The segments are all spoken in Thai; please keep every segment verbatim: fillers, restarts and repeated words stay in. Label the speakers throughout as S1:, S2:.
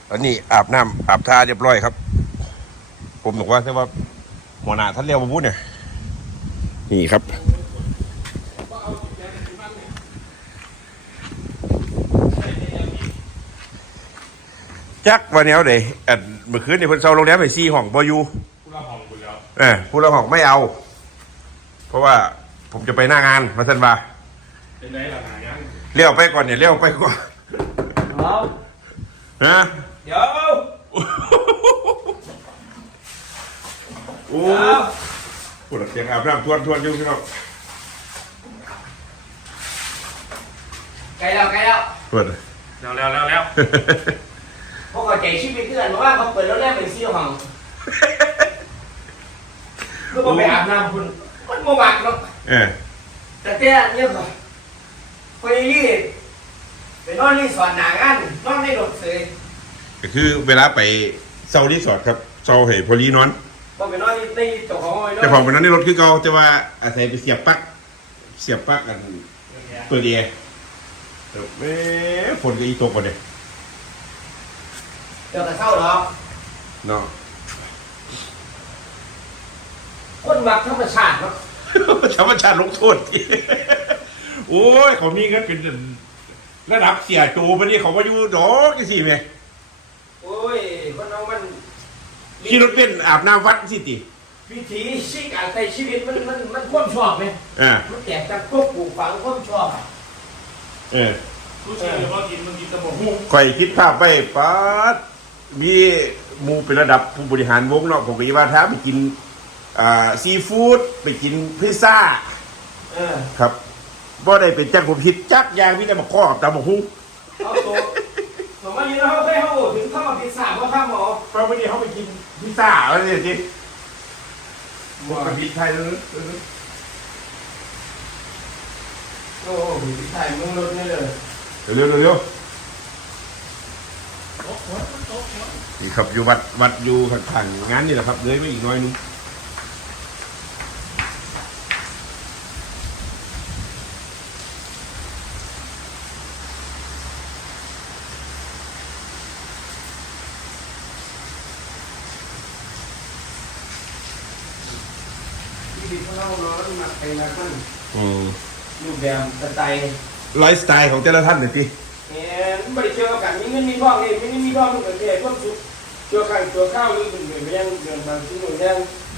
S1: อันนี้อาบน้ำอาบท่าเรียบร้อยครับผมบอกว่าแค่ว่าหัวหน้าท่านเรียกมาพูดเนี่ยนี่ครับจักวันนี้เอาเดี๋ยวเมื่อคืนเนี่ยเพิ่นเช่าโรงแรมไปซีห้องบอยู่ผู้ละห้องคุณแล้วเออผู้ละห้องไม่เอาเพราะว่าผมจะไปหน้างานมาสันบาเป็นไงล่ะหางานเลี้ยวไปก่อนเนี่ยเลี้ยวไปก่อนเอาฮะเดี๋ยวโอ้ปวดเสียงอาบน้ำทวนทวนอยู่พี่น้อง
S2: ไกลแล้วไกลแล้ว
S1: ปวด
S3: แล้วแล้วแล้วแล้ว
S2: พวกเขาใจชีวิตเพื่อนเพราะว่าเขาเปิดแล้วแรกเป็นซี่ห้องคือผมไปอาบน้ำคุณมันโมบักเนาะแต่เจ้าเนี่ยก็ไปรีดไปนอนรีสอร์ทหนางานนอนในรถเลย
S1: ก็คือเวลาไปเซารีสอร์ทครับเซาเหยพอลีนอน
S2: ก็ไปนอนในเจ้าของ
S1: เจ้าของไปนอนในรถคือเก่าแต่ว่าอาศัยไปเสียบปลั๊กเสียบปลั๊กกันเปิดแอร์เอ๊ะฝนก็อีตกก่อนเลย
S2: เดี๋ยวจะเข้าหรอ
S1: เนาะ
S2: คนวักธรรมชาติเนาะ
S1: ธรรมชาติลงโทษโอ้ยเขามีเงินเป็นระดับเสียโจมันนี่เขามาอยู่ดอกสิแม่
S2: โอ้ยคนน้องมัน
S1: ขี่รถเป็นอาบน้ำวัดสิติ
S2: วิถีชีการใช้ชีวิตมันมันมันความชอบไหม
S1: อ่า
S2: มันแตกจากควบปลูกฝังความชอบ
S1: เออ
S3: รู้สึกเลยว่ากินมันกินตะบกหุ้ง
S1: คอยคิดภาพไปป๊าดมีมูเป็นระดับผู้บริหารวงเนาะผมก็จะว่าท้าไปกินอ่าซีฟู้ดไปกินพิซซ่า
S2: เออ
S1: ครับบ่ได้เป็นจักรผมผิดจักยางพี่ได้มาข้อกับตาบกหุ้ง
S2: เอาตัวผมว่าอยู่แล้วเขาเคยเขาถึงเข้ามาพิซซ่าเพราะข้ามหมอ
S1: เพราะวันนี้เขาไปกินพิซซ่าแล้วเนี่ยจิหมดกับพิซไทยแล้ว
S2: โอ้โหพิซซ่าเมืองรถนี่เลย
S1: เร็วเร็วเร็วนี่ครับอยู่วัดวัดอยู่ข้างๆงานนี่แหละครับเลยไม่อีกน้อยนึง
S2: ที่เขาเล่าเนาะมาไปมาขึ้น
S1: อืม
S2: รูปแบบสไตล์
S1: ไลฟ์สไตล์ของแต่ละท่านเลยพี่
S2: เนี่ยไม่ได้เชื่อกันมีเงินมีทองเลยไม่ได้มีทองมันเกิดเหตุความสุขเชื่อกันเชื่อข้าวนี่เป็นเหมือนยังเดินบางที่หนึ่งยัง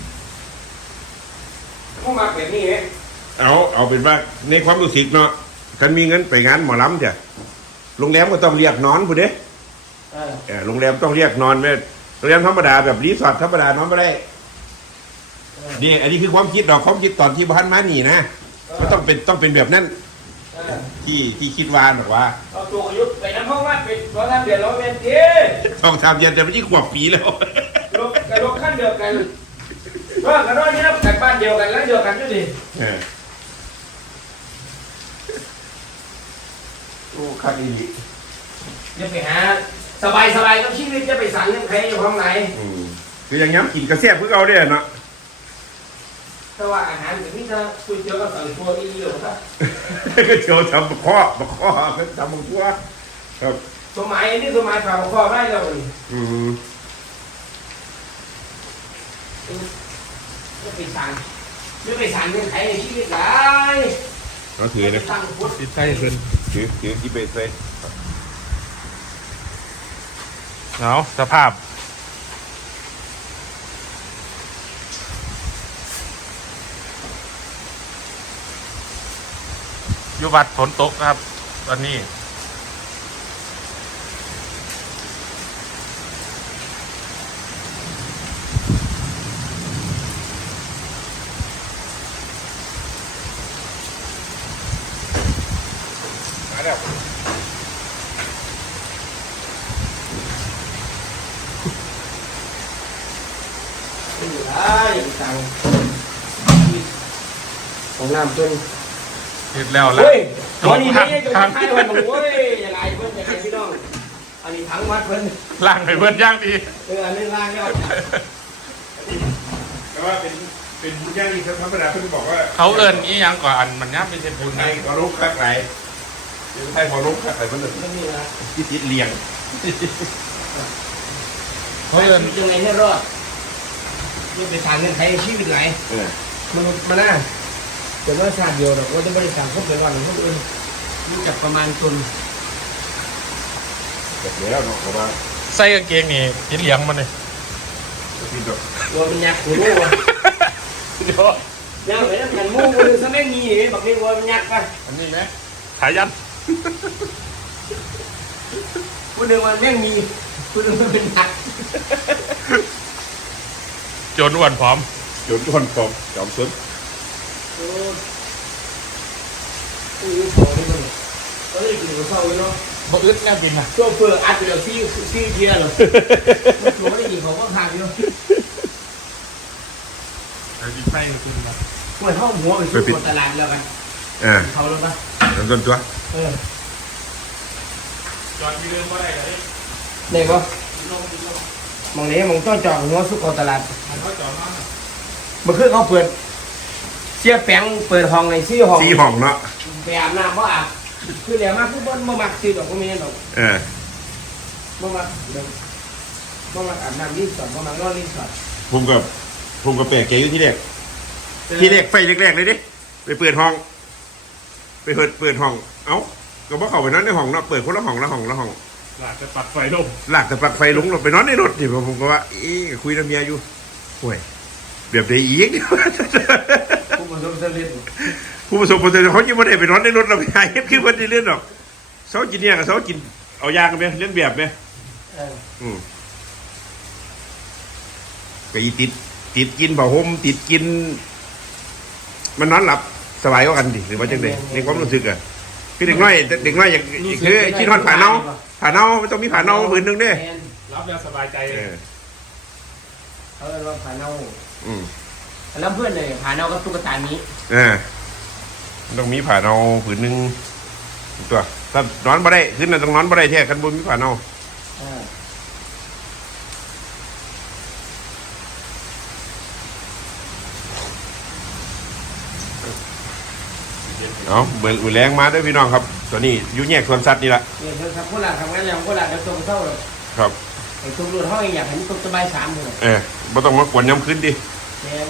S2: เข้ามาแบบนี้ไหม
S1: เอาเอาเป็นว่าในความรู้สึกเนาะกันมีเงินไปงานหมอลำเถอะโรงแรมก็ต้องเรียกนอนผู้เด้เออโรงแรมต้องเรียกนอนไม่โรงแรมธรรมดาแบบรีสอร์ทธรรมดานอนไม่ได้นี่อันนี้คือความคิดเราความคิดตอนที่บ้านมาหนีนะก็ต้องเป็นต้องเป็นแบบนั้นที่ที่คิดวานบอกว่า
S2: เอาตัวยุทธไปน้ำห้องว่าเป็นร้อยทำเดือดร้อยเป็นที
S1: ต้องทำเย็นแต่ไม่ใช่ขวบปีแล้ว
S2: ลบกันลบขั้นเดียวกันว่ากันว่านี่นะแต่บ้านเดียวกันแล้วเดียวกันอยู่ดิ
S1: โอ้ขัดอีก
S2: จะไปหาสบายสบายต้องชีวิตจะไปสั่งเรื่องใครอยู่ห้องไหน
S1: คืออย่างงี้กินกระเสียบเพื่อเอาเนี่ยเนาะ
S2: แต่ว่าอาหารแบบนี้จะคุยเจอกับสั่งทัวร์อีหรือเปล่า
S1: ก็เจียวทำบะข้อบะข้อก็ทำบะข้อครับ
S2: สมัยนี่สมัยฝาบะข้อได้แล้วนี่
S1: อืม
S2: จะไปสั่งจะไปสั่งเรื่องใครในชีวิตไร
S1: ก็ถือนะ
S3: ติดใจเกิน
S1: ถือถือที่เป็นเลย
S3: เอาสภาพอยู่วัดฝนตกครับตอนนี้
S1: มาแล้ว
S2: ไม่อยู่ได้สั่งของน้ำจน
S3: เห็ดแล้วแล้ว
S2: วันนี้นี่จะทายวันโอ้ยยังไงเพื่อนยังไงพี่น้องอันนี้ทั้งวัดเพื่อน
S3: ล่างไปเพื่อนย่างดี
S2: เอออันนี้ล่างแล้ว
S1: แต่ว่าเป็นเป็นบุญย่างอีกธรรมดาเพื่อนบอกว่า
S3: เขาเอิญอีหยังกว่าอันมันย่างไม่ใช่บุญ
S1: ไงก็ลุกข้างไหนไทยพอลุกข้างไหนเพื่อนเลย
S2: นี่นะ
S1: ที่ติดเลี้ยง
S3: เพราะเอิญ
S2: ยังไงให้รอดยังไปสร้างเงินไขชีวิตไหล
S1: เออ
S2: มันมาหน้าแต่ว่าชาติเดียวเราก็จะไม่ได้สั่งครบเป็นวันของพวกอื่นรู้จักประมาณตน
S1: เสร็จแล้วเนาะเขาว่า
S3: ใส่กางเกงนี่ติดเหลียงมันเลย
S1: พี่ดอก
S2: ว่ามันยักษ์หัวงูวะ
S3: เดี๋ยว
S2: ยังไปนั่นกันงูมันซะไม่มีเลยบอกนี่ว่ามันยักษ์ป่ะ
S3: อันนี้ไหมขายยัน
S2: พูดหนึ่งว่าแม่งมีพูดหนึ่งมันเป็นยักษ์
S3: โจนอ้วนพร้อม
S1: โยนทุกคนพร้อมจอมสน
S2: โอ้โหเขาเนี่ยมันก็เลยกินกับเขาเลยเนาะ
S3: บ่อึดแน่กินนะ
S2: ตัวเฟืออัดไปแล้วซี่ซี่เทียร์เหรอตัวได้กินเขาก็ขาดอยู่
S3: แต่กินไส้คุณนะ
S2: หัวเท่าหัวไปสู่ตลาดแล้วกัน
S1: อ่า
S2: เขาเลยปะ
S1: จอมสนตัว
S2: เออ
S3: จอดมีเรื่องอะไรกัน
S2: ไหนปะมองนี้มองต้นจอกหัวสุกตลาด
S3: มันก็จอดนั่น
S2: เมื่อคืนเขาเปิดเชี่ยแป้งเปิดห้องในซี่ห้อง
S1: สีห้องเนาะ
S2: ไปอาบน้ำเพราะอาบคือเดี๋ยวมาคือบนบ่มักซื้อดอกก็มีดอก
S1: เออ
S2: บ่มักเดี๋ยวบ่มักอาบน้ำรีสอร์ทบ่มักนอนรีสอร์ท
S1: ผมกับผมกับแปลกใจอยู่ที่แรกที่แรกไฟแรกๆเลยดิไปเปิดห้อง ไปเปิดเปิดห้อง เอ้าก็บ่เข้าไปนอนในห้องเนาะเปิดคนละห้องละห้องละห้อง
S3: หลากจะปัดไฟลง
S1: ลากแต่ปลักไฟลงเราไปนอนในรถดิผมก็ว่าเอ๊ะคุยกับเมียอยู่ห่วยเบียบได้อีก
S2: ผู้ประสบสำเร็จ
S1: ผู้ประสบผลสำเร็จเขาจะไม่ได้ไปนอนในรถเราไปหาเฮ็ดคือมันได้เล่นหรอกเขากินเนี่ยกับเขากินเอายากันไหมเล่นแบบไหม
S2: เออ
S1: อืมก็อีติดติดกินผ้าห่มติดกิน มันนอนหลับสบายกว่ากันดิหรือว่าจังไดในความรู้สึกอะคือเด็กน้อยเด็กน้อยอย่างคือคิดฮอดผ่าเน่าผ่าเน่าไม่ต้องมีผ่าเน่าผืนหนึงเด้
S2: แม่น
S3: รับแล้วสบายใจ
S1: เออ
S2: เขาเรียกว่าผาเน่า
S1: อืม
S2: แล้วเพื่อนเลยผาเน่าก็ตุ๊กตานี้
S1: เออมันต้องมีผ่าเน่าผืนหนึงตัวถ้านอนบ่ได้ขึ้นน่ะต้องนอนบ่ได้แท้กันบ่มีผ่าเน่า
S2: เออ
S1: เอาเบิ่งแรงมาเด้วยพี่น้องครับตัวนี้อยู่แยกสวนสัตว์นี่แหละ
S2: เนี่ยเธอครับโคราชทำงานแล้วโคราชเดี๋ยวตรงเท่าเลย
S1: ครับ
S2: ไอ้ตำรวจเขาเองอยากเห็นตรงสบายสามเลย
S1: เออบ่ต้องมากวนย้ำขึ้นดิ
S2: แม่น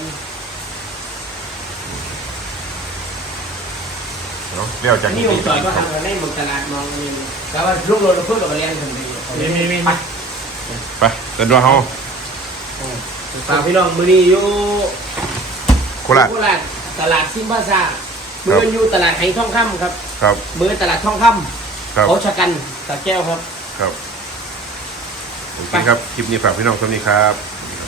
S1: เอาเลี้ยวจาก
S2: นี่
S1: นี้
S2: ผมจอดก็ทำกันในเมืองตลาดมองนี่แต่ว่าลูกรถเราเพิ่งกับเรียนคนเดียว
S3: มีมีมี
S2: ไป
S1: ไปเดินด้วยเฮา
S2: ฝากพี่น้องมือนี้อยู่
S1: โคราช
S2: โคราชตลาดซิมพาซามืออยู่ตลาดไหทองคำครับ
S1: ครับ
S2: มือตลาดทองค
S1: ครับ
S2: ำเขาชะกันตะแก้วครับ
S1: ครับโอเคครับคลิปนี้ฝากพี่น้องเท่านี้ครับสวัสดีครับ